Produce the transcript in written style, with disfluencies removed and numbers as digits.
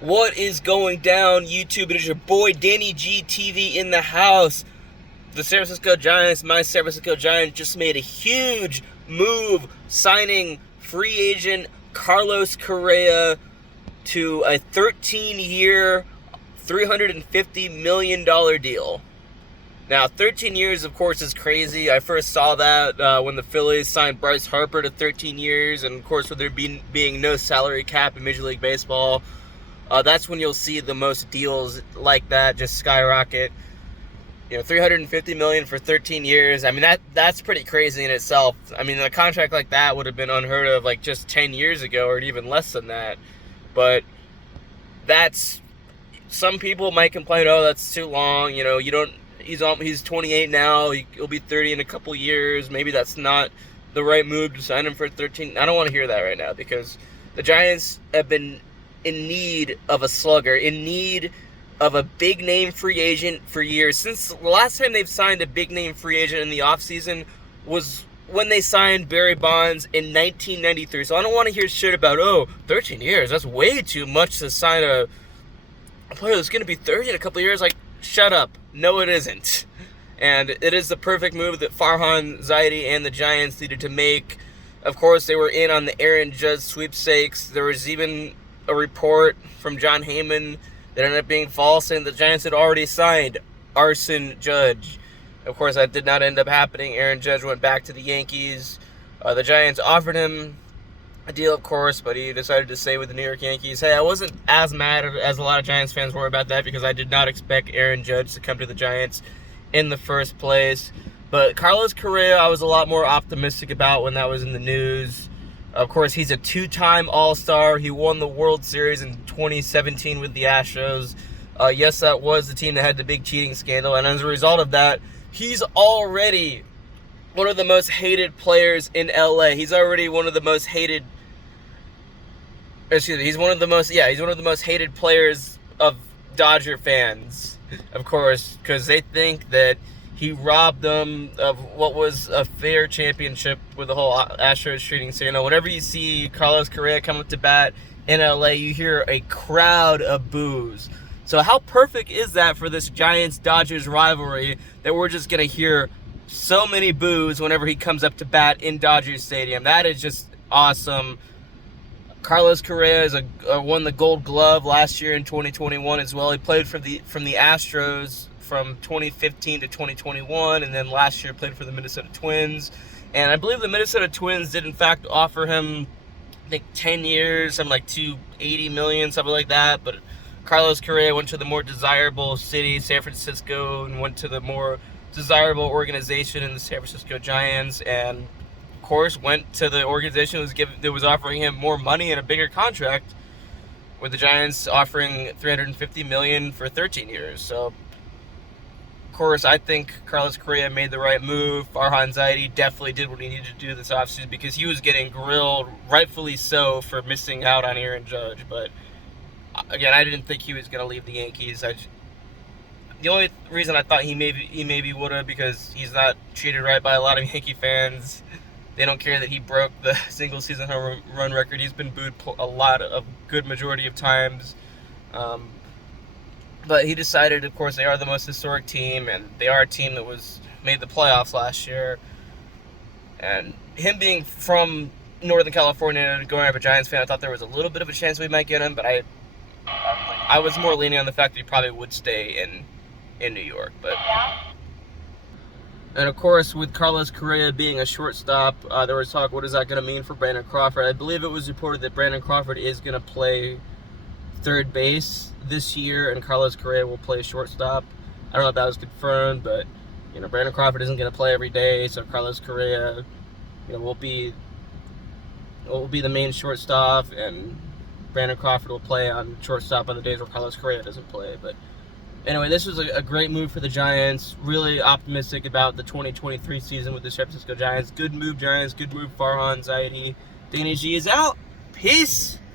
What is going down, YouTube? It is your boy Danny G TV in the house. The San Francisco Giants, my San Francisco Giants, just made a huge move signing free agent Carlos Correa to a 13-year, $350 million deal. Now, 13 years, of course, is crazy. I first saw that when the Phillies signed Bryce Harper to 13 years, and of course, with there being no salary cap in Major League Baseball, that's when you'll see the most deals like that just skyrocket. $350 million for 13 years. I mean, that's pretty crazy in itself. I mean, a contract like that would have been unheard of like just 10 years ago, or even less than that. But some people might complain, oh, that's too long. He's 28 now. He'll be 30 in a couple years. Maybe that's not the right move to sign him for 13. I don't want to hear that right now, because the Giants have been in need of a slugger, in need of a big-name free agent for years. Since the last time they've signed a big-name free agent in the offseason was when they signed Barry Bonds in 1993. So I don't want to hear shit about, 13 years. That's way too much to sign a player that's going to be 30 in a couple of years. Like, shut up. No, it isn't. And it is the perfect move that Farhan Zaidi and the Giants needed to make. Of course, they were in on the Aaron Judge sweepstakes. There was even a report from John Heyman that ended up being false, saying the Giants had already signed Arson Judge. Of course, that did not end up happening. Aaron Judge went back to the Yankees. The Giants offered him a deal, of course, but he decided to stay with the New York Yankees. Hey, I wasn't as mad as a lot of Giants fans were about that, because I did not expect Aaron Judge to come to the Giants in the first place. But Carlos Correa, I was a lot more optimistic about when that was in the news. Of course, he's a two-time All-Star. He won the World Series in 2017 with the Astros. Yes, that was the team that had the big cheating scandal. And as a result of that, he's already one of the most hated players in LA. He's already one of the most hated... he's one of the most hated players of Dodger fans, of course, because they think that he robbed them of what was a fair championship with the whole Astros cheating scandal. Whenever you see Carlos Correa come up to bat in LA, you hear a crowd of boos. So how perfect is that for this Giants-Dodgers rivalry, that we're just going to hear so many boos whenever he comes up to bat in Dodger Stadium? That is just awesome. Carlos Correa won the Gold Glove last year in 2021 as well. He played from the Astros from 2015 to 2021, and then last year played for the Minnesota Twins. And I believe the Minnesota Twins did in fact offer him, I think, 10 years, something like $280 million, something like that. But Carlos Correa went to the more desirable city, San Francisco, and went to the more desirable organization in the San Francisco Giants, and of course went to the organization that was offering him more money and a bigger contract, with the Giants offering $350 million for 13 years. So of course, I think Carlos Correa made the right move. Farhan Zaidi definitely did what he needed to do this offseason, because he was getting grilled, rightfully so, for missing out on Aaron Judge. But again, I didn't think he was going to leave the Yankees. The only reason I thought he maybe would have, because he's not treated right by a lot of Yankee fans. They don't care that he broke the single season home run record. He's been booed a good majority of times. But he decided, of course, they are the most historic team, and they are a team that made the playoffs last year. And him being from Northern California and growing up a Giants fan, I thought there was a little bit of a chance we might get him, but I was more leaning on the fact that he probably would stay in New York. And of course, with Carlos Correa being a shortstop, there was talk, what is that going to mean for Brandon Crawford? I believe it was reported that Brandon Crawford is going to play third base this year, and Carlos Correa will play shortstop. I don't know if that was confirmed, but Brandon Crawford isn't going to play every day, so Carlos Correa, will be the main shortstop, and Brandon Crawford will play on shortstop on the days where Carlos Correa doesn't play. But anyway, this was a great move for the Giants. Really optimistic about the 2023 season with the San Francisco Giants. Good move, Giants. Good move, Farhan Zaidi. Danny G is out. Peace.